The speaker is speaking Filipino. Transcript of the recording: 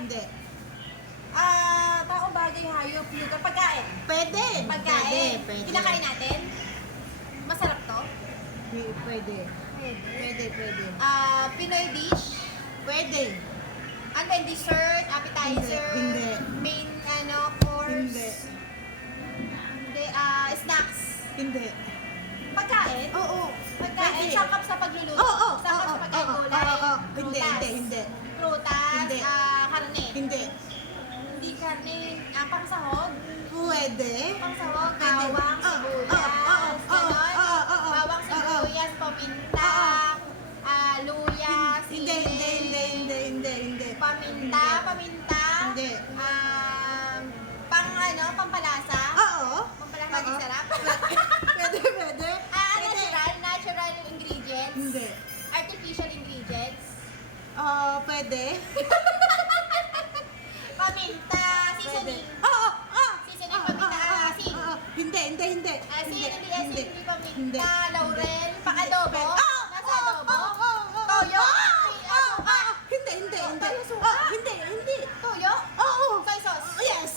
Hindi. Tao, bagay, hayop, lugar, pagkain. Pwede. Pagkain. Pwede. Kinakain natin? Masarap to? Pwede. Pwede. Pwede. Pinoy dish? Pwede. Ano ba yung dessert, appetizer? Hindi. Main, course? Hindi. Hindi. Snacks? Hindi. Pagkain? Oo. Pagkain, Pwede. sangkap sa pagluluto. Oo. Sangkap sa pagkain gulay. Oo. Hindi. Prutas. Hindi. Prutas. Hindi. Karne. Hindi. Hindi karne. Pangsahog. Pwede. Pangsahog. Pwede. Bawang, sibuyas. Ganon. Bawang, sibuyas, paminta. Luya, Hindi. Hindi. Paminta. Hindi. Pampalasa. Oo. Pampalasa, di sarap. Pwede. Natural ingredients. Hindi. Artificial ingredients. Pwede. Paminta, seasoning. Oo. Seasoning, paminta, asin. Hindi. Asin, hindi asin, hindi Hindi. paminta, laurel, pang-adobo. Nasa adobo. Toyo. Toyo. Hindi. Toyo suka. Hindi. Toyo. Oo. Soy sauce. Yes.